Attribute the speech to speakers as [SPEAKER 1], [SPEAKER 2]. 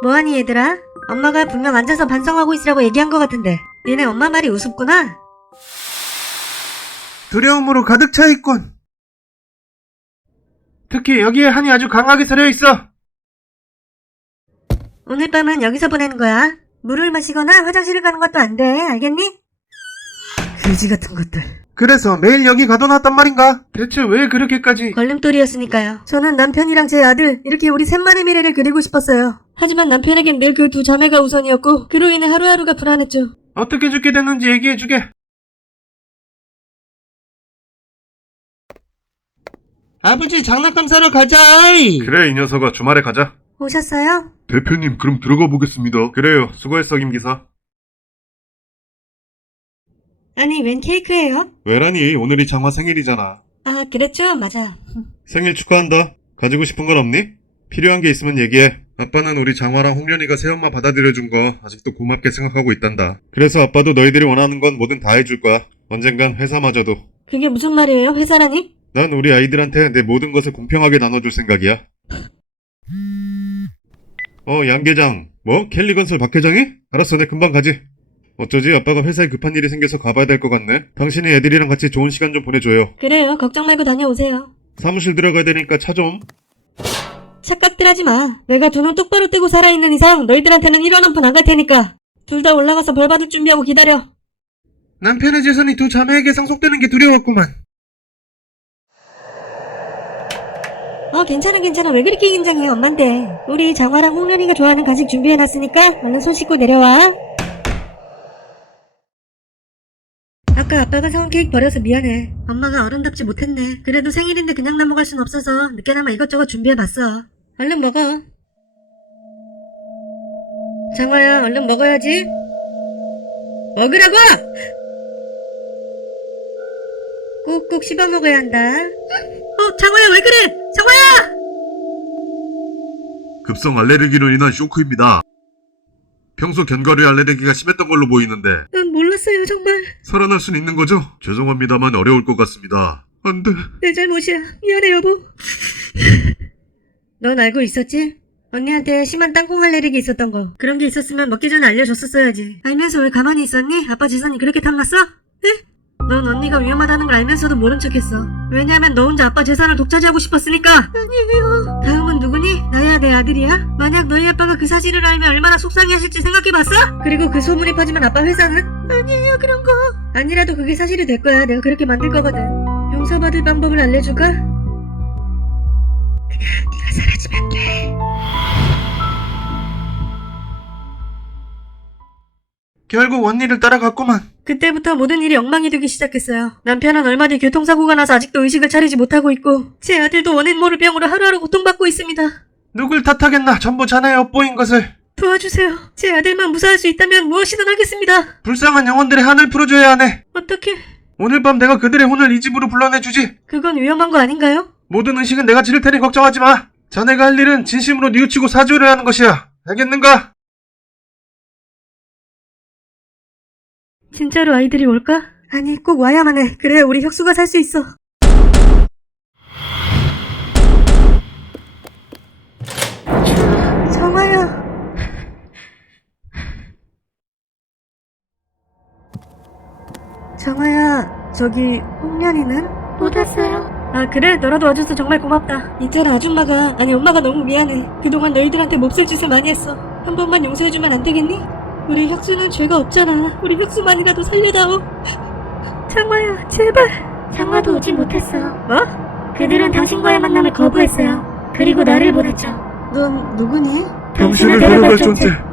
[SPEAKER 1] 뭐하니 얘들아? 엄마가 분명 앉아서 반성하고 있으라고 얘기한 것 같은데 니네 엄마 말이 우습구나.
[SPEAKER 2] 두려움으로 가득 차 있군. 특히 여기에 한이 아주 강하게 서려 있어.
[SPEAKER 1] 오늘 밤은 여기서 보내는 거야. 물을 마시거나 화장실을 가는 것도 안 돼. 알겠니? 그지 같은 것들.
[SPEAKER 2] 그래서 매일 여기 가둬놨단 말인가? 대체 왜 그렇게까지?
[SPEAKER 1] 걸림돌이었으니까요. 저는 남편이랑 제 아들 이렇게 우리 셋만의 미래를 그리고 싶었어요. 하지만 남편에겐 늘 그 두 자매가 우선이었고 그로 인해 하루하루가 불안했죠.
[SPEAKER 2] 어떻게 죽게 됐는지 얘기해주게.
[SPEAKER 3] 아버지 장난감 사러 가자.
[SPEAKER 2] 그래, 이 녀석아, 주말에 가자.
[SPEAKER 1] 오셨어요?
[SPEAKER 2] 대표님, 그럼 들어가 보겠습니다. 그래요, 수고했어, 김기사.
[SPEAKER 1] 아니 웬 케이크예요?
[SPEAKER 2] 왜라니, 오늘이 장화 생일이잖아.
[SPEAKER 1] 아 그랬죠? 맞아.
[SPEAKER 2] 생일 축하한다. 가지고 싶은 건 없니? 필요한 게 있으면 얘기해. 아빠는 우리 장화랑 홍련이가 새엄마 받아들여준 거 아직도 고맙게 생각하고 있단다. 그래서 아빠도 너희들이 원하는 건 뭐든 다 해줄 거야. 언젠간 회사마저도.
[SPEAKER 1] 그게 무슨 말이에요? 회사라니?
[SPEAKER 2] 난 우리 아이들한테 내 모든 것을 공평하게 나눠줄 생각이야. 양 계장. 뭐? 켈리 건설 박 회장이? 알았어, 내 금방 가지. 어쩌지? 아빠가 회사에 급한 일이 생겨서 가봐야 될 것 같네. 당신이 애들이랑 같이 좋은 시간 좀 보내줘요.
[SPEAKER 1] 그래요. 걱정 말고 다녀오세요.
[SPEAKER 2] 사무실 들어가야 되니까 차 좀.
[SPEAKER 1] 착각들 하지 마. 내가 두 눈 똑바로 뜨고 살아있는 이상 너희들한테는 1원 한 푼 안 갈 테니까. 둘 다 올라가서 벌 받을 준비하고 기다려.
[SPEAKER 2] 남편의 재산이 두 자매에게 상속되는 게 두려웠구만.
[SPEAKER 1] 괜찮아. 왜 그렇게 긴장해? 엄만데. 우리 장화랑 홍련이가 좋아하는 간식 준비해놨으니까 얼른 손 씻고 내려와. 아까 아빠가 사온 케이크 버려서 미안해. 엄마가 어른답지 못했네. 그래도 생일인데 그냥 넘어갈 순 없어서 늦게나마 이것저것 준비해봤어. 얼른 먹어. 장화야, 얼른 먹어야지. 먹으라고! 꾹꾹 씹어 먹어야 한다. 장화야, 왜 그래? 장화야!
[SPEAKER 2] 급성 알레르기로 인한 쇼크입니다. 평소 견과류 알레르기가 심했던 걸로 보이는데
[SPEAKER 1] 난 몰랐어요, 정말.
[SPEAKER 2] 살아날 순 있는 거죠? 죄송합니다만 어려울 것 같습니다. 안 돼.
[SPEAKER 1] 내 잘못이야. 미안해, 여보. 넌 알고 있었지? 언니한테 심한 땅콩 알레르기 있었던 거. 그런 게 있었으면 먹기 전에 알려줬었어야지. 알면서 왜 가만히 있었니? 아빠 재산이 그렇게 탐났어? 에? 넌 언니가 위험하다는 걸 알면서도 모른 척했어. 왜냐면 너 혼자 아빠 재산을 독차지하고 싶었으니까. 아니에요. 다음은 누구니? 나야, 내 아들이야? 만약 너희 아빠가 그 사실을 알면 얼마나 속상해하실지 생각해봤어? 그리고 그 소문이 퍼지면 아빠 회사는? 아니에요, 그런 거. 아니라도 그게 사실이 될 거야. 내가 그렇게 만들 거거든. 용서받을 방법을 알려줄까? 네가 사라지면 돼.
[SPEAKER 2] 결국 원니를 따라갔구만.
[SPEAKER 1] 그때부터 모든 일이 엉망이 되기 시작했어요. 남편은 얼마 뒤 교통사고가 나서 아직도 의식을 차리지 못하고 있고 제 아들도 원인 모를 병으로 하루하루 고통받고 있습니다.
[SPEAKER 2] 누굴 탓하겠나. 전부 자네의 업보인 것을.
[SPEAKER 1] 도와주세요. 제 아들만 무사할 수 있다면 무엇이든 하겠습니다.
[SPEAKER 2] 불쌍한 영혼들의 한을 풀어줘야 하네.
[SPEAKER 1] 어떻게?
[SPEAKER 2] 오늘 밤 내가 그들의 혼을 이 집으로 불러내주지.
[SPEAKER 1] 그건 위험한 거 아닌가요?
[SPEAKER 2] 모든 의식은 내가 지를 테니 걱정하지 마. 자네가 할 일은 진심으로 뉘우치고 사죄를 하는 것이야. 알겠는가?
[SPEAKER 1] 진짜로 아이들이 올까? 아니, 꼭 와야만 해. 그래야 우리 혁수가 살 수 있어. 정아야. 정아야, 저기 홍련이는?
[SPEAKER 4] 못 왔어요.
[SPEAKER 1] 아 그래? 너라도 와줘서 정말 고맙다. 있잖아, 아줌마가, 아니 엄마가 너무 미안해. 그동안 너희들한테 몹쓸 짓을 많이 했어. 한 번만 용서해주면 안 되겠니? 우리 혁수는 죄가 없잖아. 우리 혁수만이라도 살려다오. 장화야, 제발.
[SPEAKER 4] 장화도 오지 못했어.
[SPEAKER 1] 뭐?
[SPEAKER 4] 그들은 당신과의 만남을 거부했어요. 그리고 나를 보냈죠.
[SPEAKER 1] 넌 누구니?
[SPEAKER 4] 당신을 데려갈 존재.